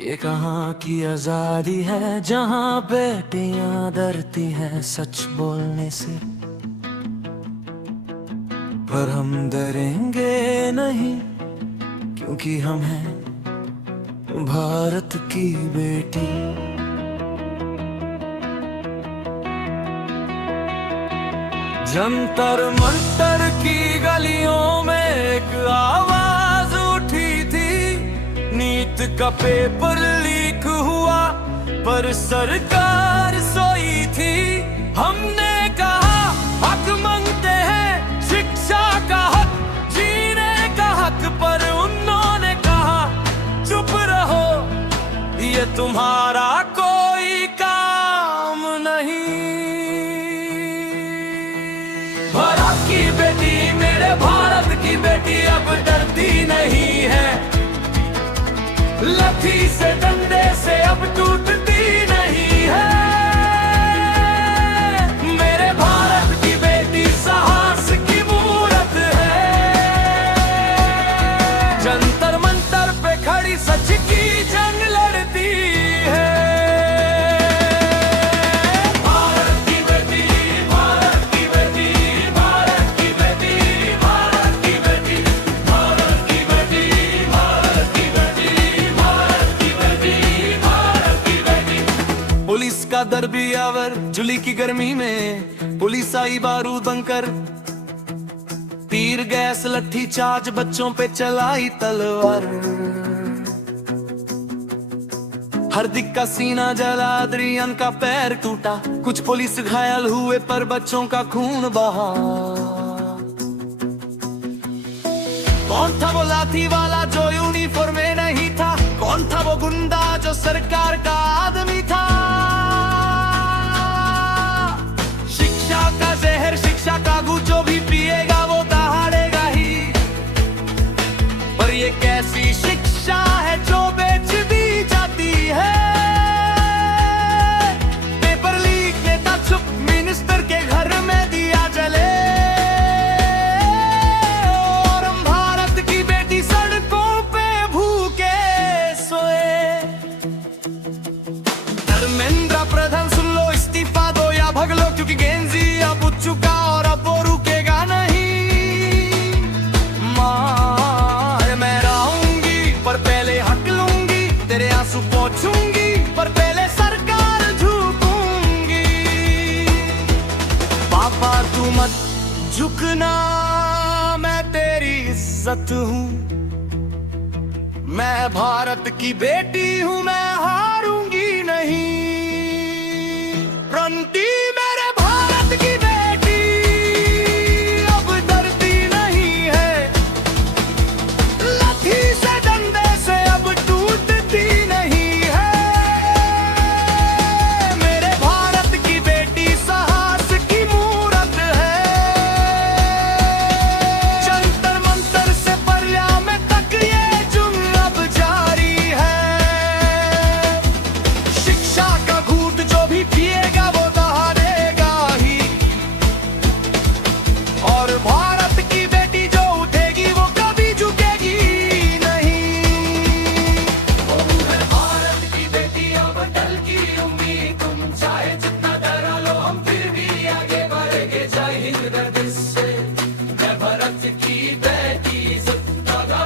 ये कहाँ की आजादी है जहाँ बेटियां डरती हैं सच बोलने से। पर हम डरेंगे नहीं क्योंकि हम हैं भारत की बेटी। जंतर मंतर की गलियों में एक आवाज उठी थी, नीट का पेपर लीक हुआ पर सरकार सोई थी। हमने कहा हक मांगते हैं, शिक्षा का हक, जीने का हक, पर उन्होंने कहा चुप रहो, ये तुम्हारा कोई काम नहीं। भारत की बेटी, मेरे भारत की बेटी अब डरती नहीं है, लाठी से डंडे से अब टूटती नहीं है। मेरे भारत की बेटी साहस की मूरत है, जंतर मंतर पे खड़ी सच की जंग लड़ती है। पुलिस का दर भी आवर, जुली की गर्मी में पुलिस आई बारूद बनकर, तीर गैस लट्ठी चार्ज बच्चों पे चलाई तलवार। हार्दिक का सीना जला, अद्रियन का पैर टूटा, कुछ पुलिस घायल हुए पर बच्चों का खून बहा। कौन था वो लाठी वाला जो यूनिफॉर्म में नहीं था? कौन था वो गुंडा जो सरकार का आदमी था? शिक्षा का जहर, शिक्षा का गू जो भी पिएगा वो दहाड़ेगा ही। पर ये कैसी शिक्षा है जो बेच दी जाती है? पेपर लीक, नेता चुप, मिनिस्टर के घर में दिया जले, और हम भारत की बेटी सड़कों पे भूखे सोए। धर्मेंद्र प्रधान सुन लो, इस्तीफा दो या भग लो, क्योंकि गेंजी अब उठ चुका और अब वो रुकेगा नहीं। मार मैं रहूंगी पर पहले हक लूंगी, तेरे आंसू पोंछूंगी पर पहले सरकार झुकूंगी। पापा तू मत झुकना, मैं तेरी इज्जत हूँ, मैं भारत की बेटी हूँ, मैं हारूंगी नहीं। रणती मेरे भारत की बेटी अब डरती नहीं है, लाठी से डंडे से अब टूटती नहीं है। मेरे भारत की बेटी साहस की मूरत है, जंतर मंतर से पार्लियामेंट तक ये जंग अब जारी है। शिक्षा का घूंट जो भी पिएगा वो दहाड़ेगा ही, और भारत की बेटी जो उठेगी वो कभी झुकेगी नहीं। भारत की बेटी अब कल की उम्मीद, तुम चाहे जितना डरा लो हम फिर भी आगे बढ़ेंगे। जय हिंद गर्दिश से मैं भारत की बेटी जिंदा,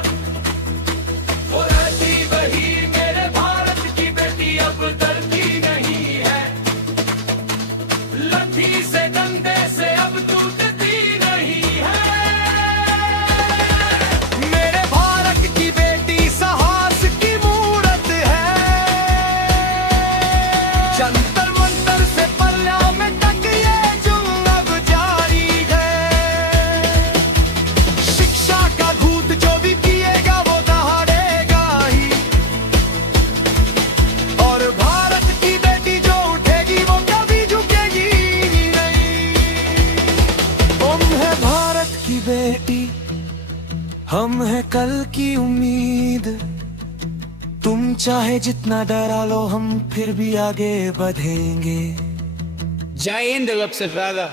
वो रहती वही मेरे भारत की बेटी अब डरती नहीं है, लाठी से डंडे से अब टूटती नहीं है। मेरे भारत की बेटी साहस की मूरत है, जंतर मंतर से पार्लियामेंट तक ये जंग अब जारी है। शिक्षा का घूंट जो भी पिएगा वो दहाड़ेगा ही, और भारत की बेटी जो उठेगी वो कभी झुकेगी नहीं। हम है भारत की बेटी, हम है कल की उम्मीद, तुम चाहे जितना डरा लो हम फिर भी आगे बढ़ेंगे। जय हिंद, लक्ष्य दादा।